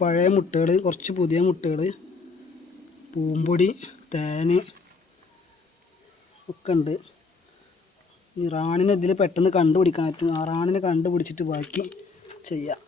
പഴയ മുട്ടകൾ, കുറച്ച് പുതിയ മുട്ടകൾ, പൂമ്പൊടി, തേന് ഒക്കെ ഉണ്ട്. ഈ റാണിനെ ഇതിൽ പെട്ടെന്ന് കണ്ടുപിടിക്കാൻ പറ്റും. ആ റാണിനെ കണ്ടുപിടിച്ചിട്ട് ബാക്കി ചെയ്യാം.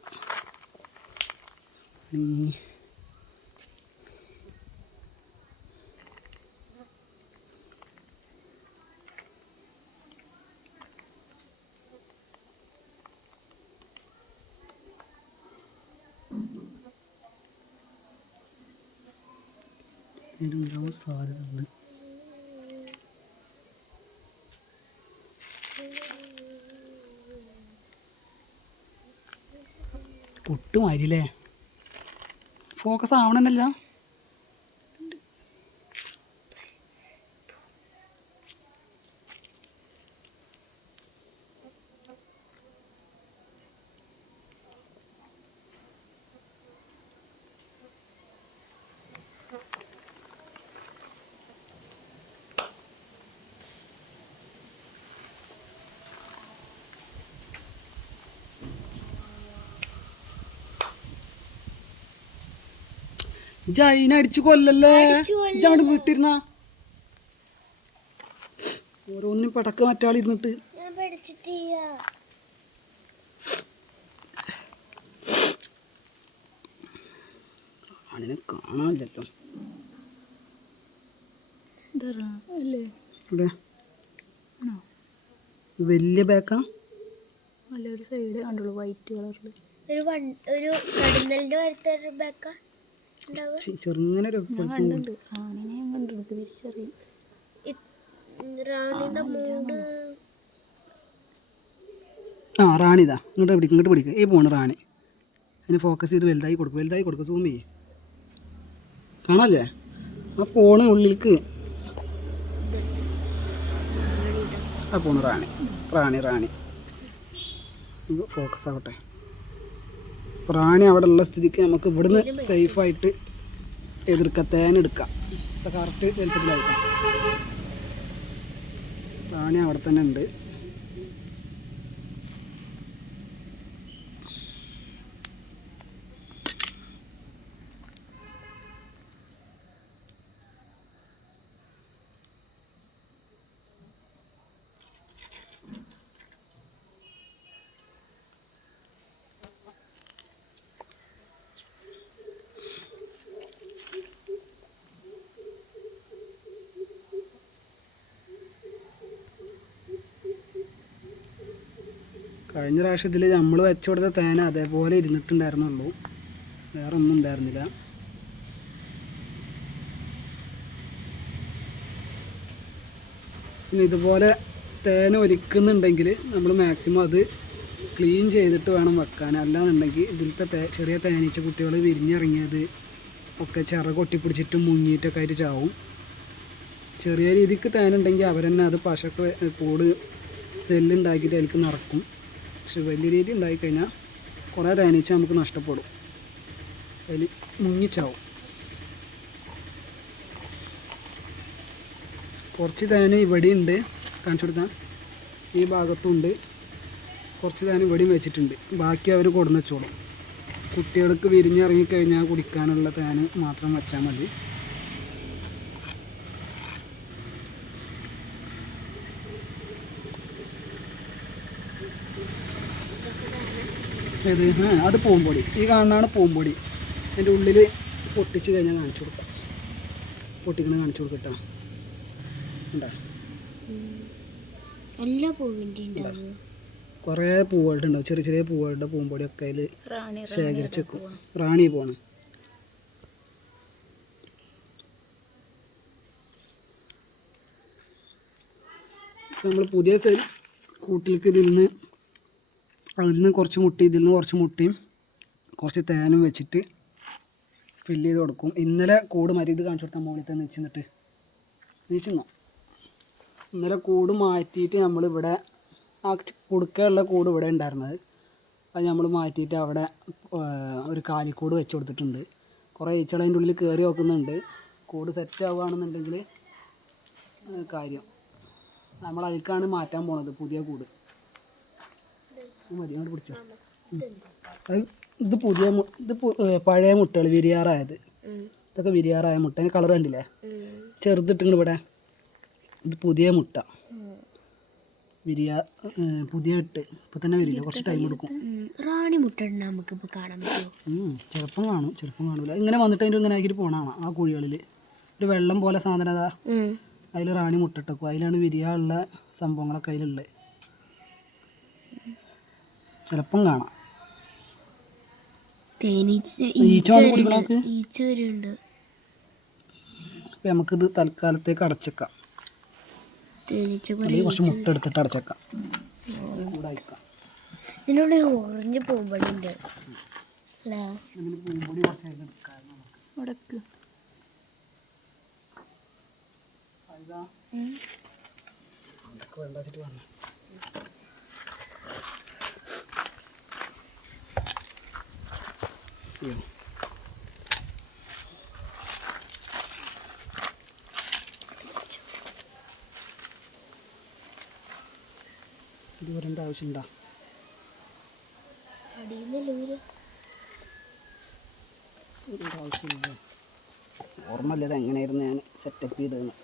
ഇതിലുണ്ടാവാൻ സാധ്യതയുണ്ട്. പൊട്ടുമാരില്ലേ? ഫോക്കസ് ആവണമെന്നല്ല. ജൈന അടിച്ചു കൊല്ലല്ലേ, ഇജാണ്ട് വിട്ടിരുന്ന ഓരോന്നിനും പടക്ക മറ്റാളിരുന്നിട്ട്. അതിനെ കാണാനില്ലല്ലോ. ഇവിടെ വലിയ ബാക്കാ, നല്ലൊരു സൈഡ് കണ്ടുള്ളൂ വൈറ്റ് കളറിൽ. ചെറുങ്ങനെ ആ റാണിതാ. ഇങ്ങോട്ട് പിടിക്കുക. ഈ പോണ് റാണി. അതിന് ഫോക്കസ് ചെയ്ത് വലുതായി കൊടുക്കും. സൂം ചെയ്യേ, കാണാല്ലേ? ആ ഫോണ് ഉള്ളിലേക്ക്. ആ പോണ് റാണി. ഫോക്കസ് ആവട്ടെ. റാണി അവിടെ ഉള്ള സ്ഥിതിക്ക് നമുക്ക് ഇവിടുന്ന് സേഫായിട്ട് എതിർക്കാം, തേനെടുക്കാം. കറക്റ്റ് വലുപ്പത്തിലായിരിക്കാം. റാണി അവിടെ തന്നെ ഉണ്ട്. കഴിഞ്ഞ പ്രാവശ്യത്തിൽ നമ്മൾ വെച്ചു കൊടുത്ത തേന അതേപോലെ ഇരുന്നിട്ടുണ്ടായിരുന്നുള്ളൂ, വേറെ ഒന്നും ഉണ്ടായിരുന്നില്ല. പിന്നെ ഇതുപോലെ തേന ഒരുക്കുന്നുണ്ടെങ്കിൽ നമ്മൾ മാക്സിമം അത് ക്ലീൻ ചെയ്തിട്ട് വേണം വെക്കാൻ. അല്ലാന്നുണ്ടെങ്കിൽ ഇതിലത്തെ ചെറിയ തേനീച്ച കുട്ടികൾ വിരിഞ്ഞിറങ്ങിയത് ഒക്കെ ചിറക് ഒട്ടിപ്പിടിച്ചിട്ടും മുങ്ങിയിട്ടൊക്കെ ആയിട്ട് ചാവും. ചെറിയ രീതിക്ക് തേനുണ്ടെങ്കിൽ അവരെന്നെ അത് പശക്ക് കൂട് സെല്ലുണ്ടാക്കിയിട്ട് അതിലേക്ക് നിറക്കും. പക്ഷെ വലിയ രീതി ഉണ്ടായിക്കഴിഞ്ഞാൽ കുറേ തേനീച്ച നമുക്ക് നഷ്ടപ്പെടും, അതിൽ മുങ്ങിച്ചാവും. കുറച്ച് തേന ഇവിടെ ഉണ്ട്, കാണിച്ചു കൊടുത്താൽ ഈ ഭാഗത്തുണ്ട്. കുറച്ച് തേന ഇവിടെയും വെച്ചിട്ടുണ്ട്. ബാക്കി അവർ കൊടുന്ന് വെച്ചോളും. കുട്ടികൾക്ക് വിരിഞ്ഞിറങ്ങിക്കഴിഞ്ഞാൽ കുടിക്കാനുള്ള തേന് മാത്രം വെച്ചാൽ മതി. അത് പൂമ്പൊടി. ഈ കാണുന്നതാണ് പൂമ്പൊടി. അതിൻ്റെ ഉള്ളിൽ പൊട്ടിച്ച് കഴിഞ്ഞാൽ കാണിച്ചു കൊടുക്കാം. പൊട്ടിക്കുന്നത് കാണിച്ചു കൊടുക്കട്ടോ. ഉണ്ടോ? കുറേ പൂവുകളുടെ ഉണ്ടാവും, ചെറിയ പൂവുകളുടെ പൂമ്പൊടിയൊക്കെ അതിൽ ശേഖരിച്ച് വെക്കും. റാണി പോണ്. നമ്മൾ പുതിയ കൂട്ടിലേക്ക് അതിൽ നിന്ന് കുറച്ച് മുട്ടി, ഇതിൽ നിന്ന് കുറച്ച് മുട്ടിയും കുറച്ച് തേനും വെച്ചിട്ട് ഫില്ല് ചെയ്ത് കൊടുക്കും. ഇന്നലെ കൂട് മാറ്റി, ഇത് കാണിച്ചു കൊടുത്താൽ മുകളിൽ തന്നെ നീച്ചിന്നോ. ഇന്നലെ കൂട് മാറ്റിയിട്ട് നമ്മളിവിടെ ആ കൊടുക്കാനുള്ള കൂട് ഇവിടെ ഉണ്ടായിരുന്നത്, അത് നമ്മൾ മാറ്റിയിട്ട് അവിടെ ഒരു കാലിക്കൂട് വെച്ച് കൊടുത്തിട്ടുണ്ട്. കുറേ ഈച്ചകൾ അതിൻ്റെ ഉള്ളിൽ കയറി നോക്കുന്നുണ്ട്. കൂട് സെറ്റ് ആവുകയാണെന്നുണ്ടെങ്കിൽ കാര്യം. നമ്മൾ അതിലേക്കാണ് മാറ്റാൻ പോണത്, പുതിയ കൂട്. മതി, അങ്ങോട്ട് പിടിച്ചോ. അത് ഇത് പഴയ മുട്ടകൾ വിരിയാറായത്. ഇതൊക്കെ വിരിയാറായ മുട്ട. അതിന് കളർ കണ്ടില്ലേ, ചെറുതിട്ടുണ്ട് ഇവിടെ. ഇത് പുതിയ മുട്ട പുതിയ ഇട്ട് ഇപ്പം തന്നെ വരില്ല, കുറച്ച് ടൈം എടുക്കും. റാണി മുട്ട നമുക്കിപ്പോൾ കാണാൻ പറ്റുമോ? ചിലപ്പം കാണും, ചിലപ്പം കാണില്ല. ഇങ്ങനെ വന്നിട്ട് അതിൻ്റെ ഇങ്ങനെ ആക്കിയിട്ട് പോകണം. ആ കുഴികളിൽ ഒരു വെള്ളം പോലെ സാധനം അതാ, അതിൽ റാണി മുട്ട ഇട്ടേക്കും. അതിലാണ് വിരിയാനുള്ള സംഭവങ്ങളൊക്കെ അതിലുള്ളത്. ചിലപ്പം കാണാം. ഈച്ച വന്ന് കുടിക്കണോക്ക്. അപ്പം നമുക്കിത് തൽക്കാലത്തേക്ക് അടച്ചേക്കാം. അല്ലെങ്കിൽ കുറച്ച് മുട്ട എടുത്തിട്ട് അടച്ചേക്കാം. ഇതിനോട് ഓറഞ്ച് പൂമ്പൊടിയുണ്ട് അല്ലേ? പൂമ്പൊടി കുറച്ചായിട്ട് എടുക്കാം. ഉടക്ക് വെള്ളം വെച്ചിട്ട് വന്നു. ഇത് വരേണ്ട ആവശ്യമുണ്ടോ? ആവശ്യമില്ല. ഓർമ്മയില്ല ഇത് എങ്ങനെയായിരുന്നു ഞാൻ സെറ്റപ്പ് ചെയ്തതെന്ന്.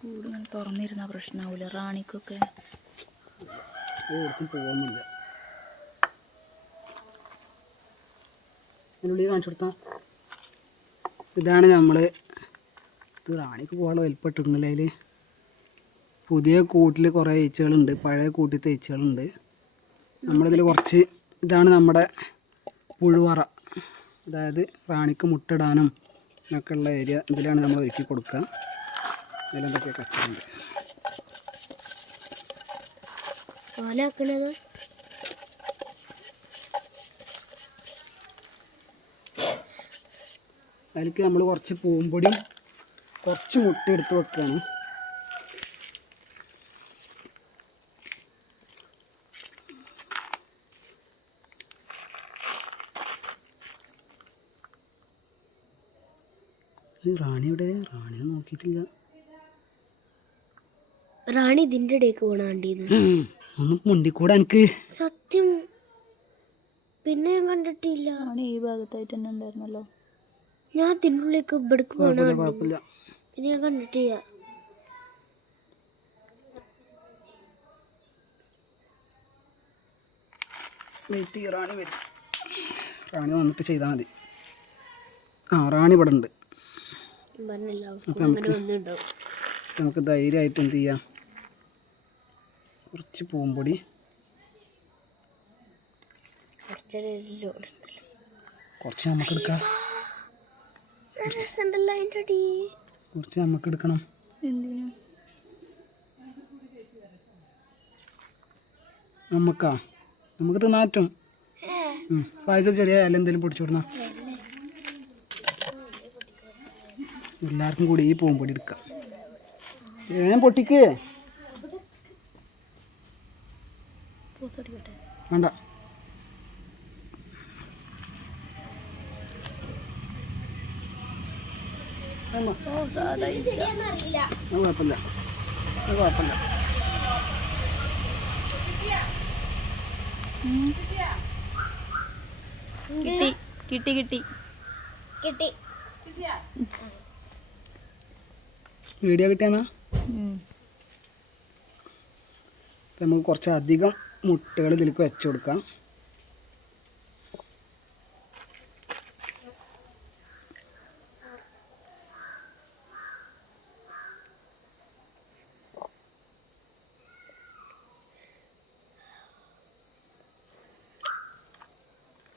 കൂടുതൽ തുറന്നിരുന്ന പ്രശ്നമാവില്ല റാണിക്കൊക്കെ. പോകുന്നില്ല. അതിനുള്ളിൽ കാണിച്ചു കൊടുത്താൽ ഇതാണ് നമ്മൾ. ഇത് റാണിക്ക് പോകാനുള്ള വലിപ്പട്ടിട്ടുണ്ടല്ലേ. അതിൽ പുതിയ കൂട്ടിൽ കുറേ ഈച്ചകളുണ്ട്, പഴയ കൂട്ടിലത്തെ ഈച്ചകളുണ്ട്. നമ്മളിതിൽ കുറച്ച് ഇതാണ് നമ്മുടെ പുഴുവറ. അതായത് റാണിക്ക് മുട്ടിടാനും ഒക്കെ ഉള്ള ഏരിയ ഇതിലാണ് നമ്മൾ ഒരുക്കി കൊടുക്കുക. അതിലെന്തൊക്കെ കച്ചുണ്ട്. അതിലേക്ക് നമ്മൾ കുറച്ച് പൂമ്പൊടിയും കുറച്ച് മുട്ട എടുത്ത് വെക്കുകയാണ്. റാണിയുടെ റാണിനെ നോക്കിയിട്ടില്ല. റാണി ഇതിൻ്റെ ഇടയ്ക്ക് പോണാണ്ടീന്ന് ഒന്നും മുണ്ടിക്കൂടെ എനിക്ക് സത്യം. പിന്നെ ഞാൻ കണ്ടിട്ടില്ല. റാണി ഈ ഭാഗത്തായിട്ട് തന്നെ ഉണ്ടായിരുന്നല്ലോ. ഞാൻ ഇതിൻ്റെ ഉള്ളിലേക്ക് ഇവിടേക്ക് പോണ കുഴപ്പമില്ല. പിന്നെ ഞാൻ കണ്ടിട്ടില്ല. വെയിറ്റ് ചെയ്യ, റാണി വരും. റാണി വന്നിട്ട് ചെയ്താൽ മതി. റാണി ഇവിടെ ഉണ്ട്. നമുക്ക് ധൈര്യമായിട്ട് എന്ത് ചെയ്യാം, കുറച്ച് പൂമ്പൊടി കുറച്ച് നമുക്ക് എടുക്കാം. കുറച്ച് നമുക്ക് എടുക്കണം. നമുക്ക് തിന്നാറ്റും. പായസം ചെറിയ ഇല എന്തെങ്കിലും പൊടിച്ചു വിടണം. എല്ലാവർക്കും കൂടി ഈ പൂമ്പൊടി എടുക്കാം. പൊട്ടിക്ക് വേണ്ട. കുഴപ്പമില്ല, കുഴപ്പമില്ല. കിട്ടി കിട്ടി കിട്ടി. വീഡിയോ കിട്ടിയാന്നാ. അപ്പം നമുക്ക് കുറച്ച് അധികം മുട്ടകൾ ഇതിലേക്ക് വെച്ച് കൊടുക്കാം.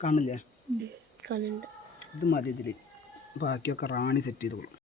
കാണില്ലേ? കാണുന്നുണ്ട്. ഇത് മതി ഇതിൽ. ബാക്കിയൊക്കെ റാണി സെറ്റ് ചെയ്തോളും.